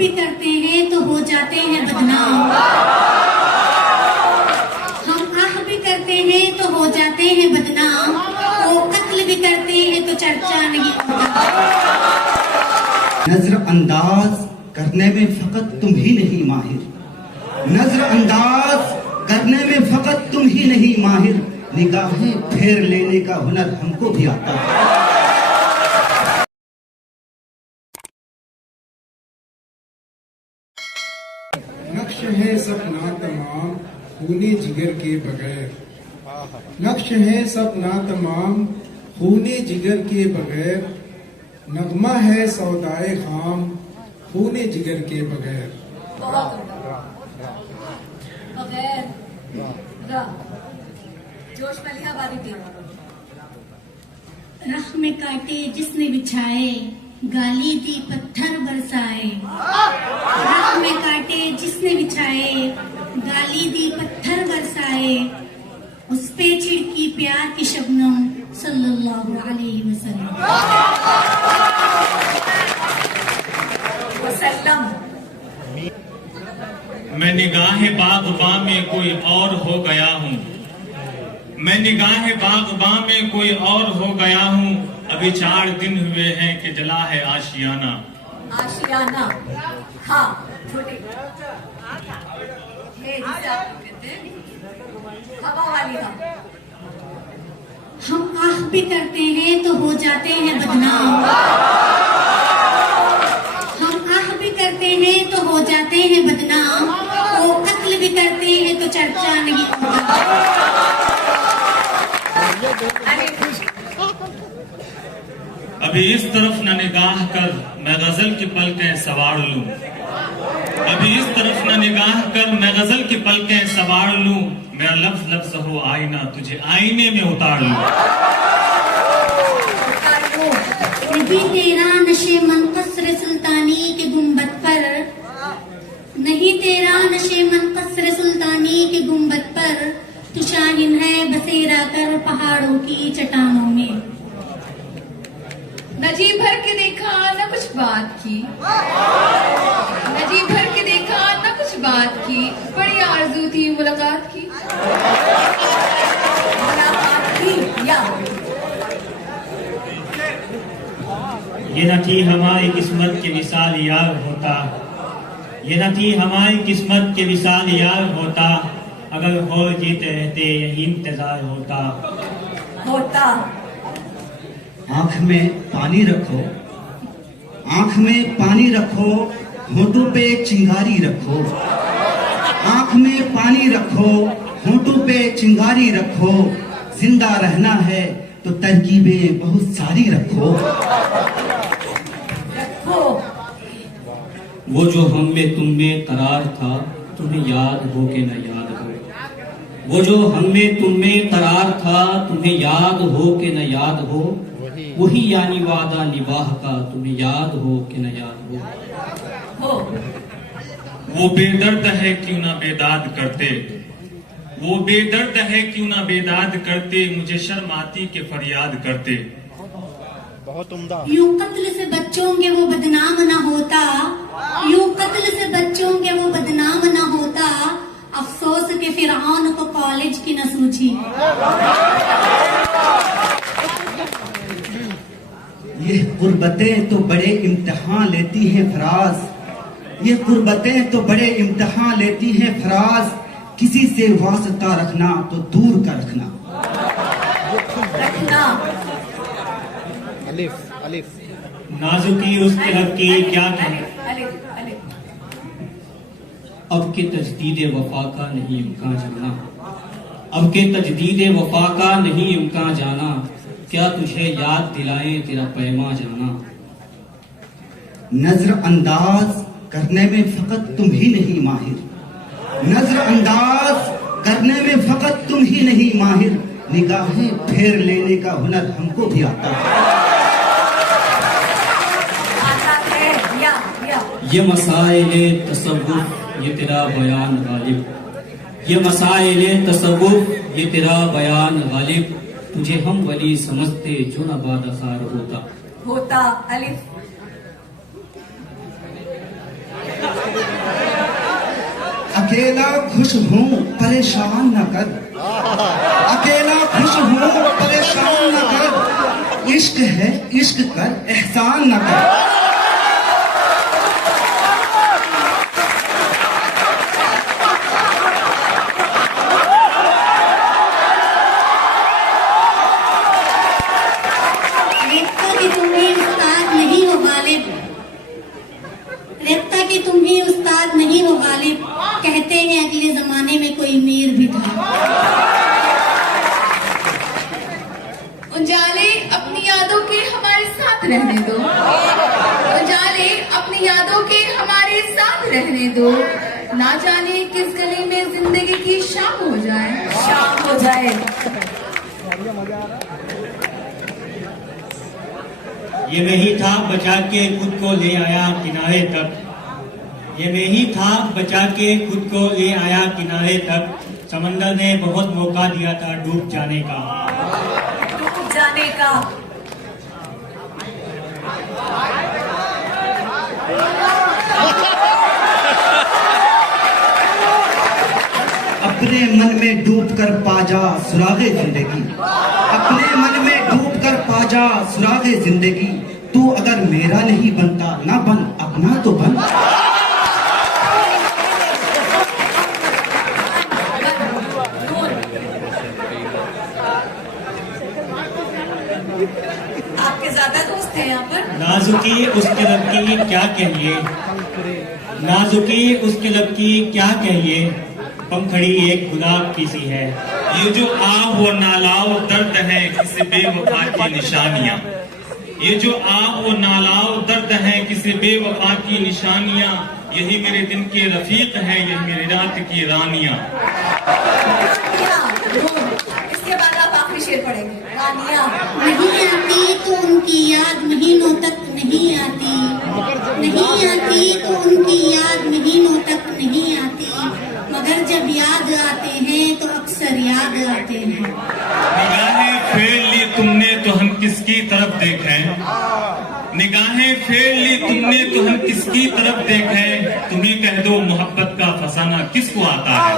भी करते हैं तो हो जाते हैं बदनाम, हम आह भी करते हैं तो हो जाते हैं बदनाम, वो कत्ल भी करते हैं तो चर्चा नहीं होता। नजरअंदाज करने में फकत तुम ही नहीं माहिर, नजरअंदाज करने में फकत तुम ही नहीं माहिर, निगाहें फेर लेने का हुनर हमको भी आता है। नक्श है सपना तमाम खूने जिगर के बगैर, नक्श है सपना तमाम खूने जिगर के बगैर, नगमा है सौदाए खाम खूने जिगर के बगैर। जोश में लिखा बारी थी। रख में काटे जिसने बिछाए, गाली दी पत्थर बरसाए। रख में काटे जिसने बिछाए, गाली दी पत्थर बरसाए, उस पे छिड़की प्यार की शबनम सल्लल्लाहु अलैहि वसल्लम। मैं निगाहे बाग़बां में कोई और हो गया हूँ, मैं निगाहे बाग़बां में कोई और हो गया हूँ, अभी 4 दिन हुए हैं कि जला है आशियाना। आशियाना, हाँ छोटे हवा वाली हवा। हम आह भी करते हैं तो हो जाते हैं बदनाम, हम आह भी करते हैं तो हो जाते हैं बदनाम, वो कत्ल भी करते हैं तो चर्चा नहीं होता। अभी इस तरफ न निगाह कर मैं गजल की पलकें सवार लूं, अभी इस तरफ न निगाह कर मैं गजल की पलकें सवार लूं, मेरा लफ्ज लफ्ज हो आईना तुझे आईने में उतार लूं। नहीं तेरा नशे मन कसर सुल्तानी के गुंबद पर, नहीं तेरा नशे मन कसर सुल्तानी के गुंबद पर, तू शाहिन है बसेरा कर पहाड़ों की चट्टानों में। न जी भर के देखा न कुछ बात की, न जी भर के देखा न कुछ बात की, बड़ी आरज़ू थी मुलाकात की। ये न थी हमारी किस्मत के विशाल यार होता, ये न थी हमारी किस्मत के विशाल यार होता, अगर हो जीते रहते यही इंतजार होता। आंख में पानी रखो, आंख में पानी रखो, होठों पे चिंगारी रखो, आंख में पानी रखो, होठों पे चिंगारी रखो, जिंदा रहना है तो तरकीबें बहुत सारी रखो। वो जो हम में तुम में करार था, तुम्हें याद हो के न याद हो, वो जो हम में तुम में करार था, तुम्हें याद हो के न याद हो, वही यानी वादा निभाह का, तुम्हें याद हो कि न याद हो। वो बेदर्द है क्यों ना बेदाद करते, वो बेदर्द है क्यों ना बेदाद करते, मुझे शर्म आती के फरियाद करते। बहुत उम्दा। यूं कत्ल से बच्चों के वो बदनाम ना होता, यूं कत्ल से बच्चों के वो बदनाम ना होता, अफसोस के फिरौन को कॉलेज की न सूझी। ये गुर्बतें तो बड़े इम्तिहान लेती हैं फराज, ये गुर्बतें तो बड़े इम्तिहान लेती हैं फराज, किसी से वास्ता रखना तो दूर का रखना। अलिफ अलिफ नाजुकी उसके हक की क्या कहें, अब के तजदीद वफा का नहीं इम्कान जाना, अब के तजदीद वफा का नहीं इम्कान जाना, क्या तुझे याद दिलाए तेरा पैमा जाना। नजरअंदाज करने में फकत तुम ही नहीं माहिर, नजरअंदाज करने में फकत तुम ही नहीं माहिर, निगाहें फेर लेने का हुनर हमको भी आता है। ये मसाइले तसव्वुफ ये तेरा बयान गालिब, ये मसाइले तसव्वुफ ये तेरा बयान गालिब, तुझे हम वली समझते जो न बादखार होता। अलिफ अकेला खुश हूँ परेशान न कर, अकेला खुश हूँ परेशान न कर, इश्क है इश्क कर एहसान न कर। रेख्ता कि तुम भी उस्ताद नहीं हो गालिब, रेख्ता कि तुम भी उस्ताद नहीं हो गालिब, कहते हैं अगले जमाने में कोई मीर भी था। उजाले अपनी यादों के हमारे साथ रहने दो, उजाले अपनी यादों के हमारे साथ रहने दो, ना जाने किस गली में जिंदगी की शाम हो जाए, शाम हो जाए। ये मैं ही था बचा के खुद को ले आया किनारे तक, ये मैं ही था बचा के खुद को ले आया किनारे तक, समंदर ने बहुत मौका दिया था डूब जाने का, डूब जाने का। अपने मन में डूब कर पाजा सुरागे जिंदगी, अपने मन में डूब कर पाजा सुरागे जिंदगी, तू अगर मेरा नहीं बनता ना बन अपना तो बन। आपके ज्यादा दोस्त हैं यहाँ पर। नाजुकी उसके लब की क्या कहिए, नाजुकी उसके लब की क्या कहिए, पंखड़ी एक गुलाब की सी है। ये जो आह व नालाओ दर्द है किसी बेवफा की निशानियां, ये जो आह व नालाओ दर्द है किसी बेवफा की निशानियां, यही मेरे दिन के रफीक है, यही मेरी रात की रानियां। इसके बाद आप आखिरी शेर पढ़ेंगे। रानियां नहीं आती तो उनकी याद महीनों तक नहीं आती, नहीं आती तो उनकी याद महीनों तक नहीं आती, मगर जब याद आते हैं तो अक्सर याद आते हैं। निगाहें फेर ली तुमने तो हम किसकी तरफ देखें, निगाहें फेर ली तुमने तो हम किसकी तरफ देखें, तुम्हें कह दो मोहब्बत का फसाना किसको आता है।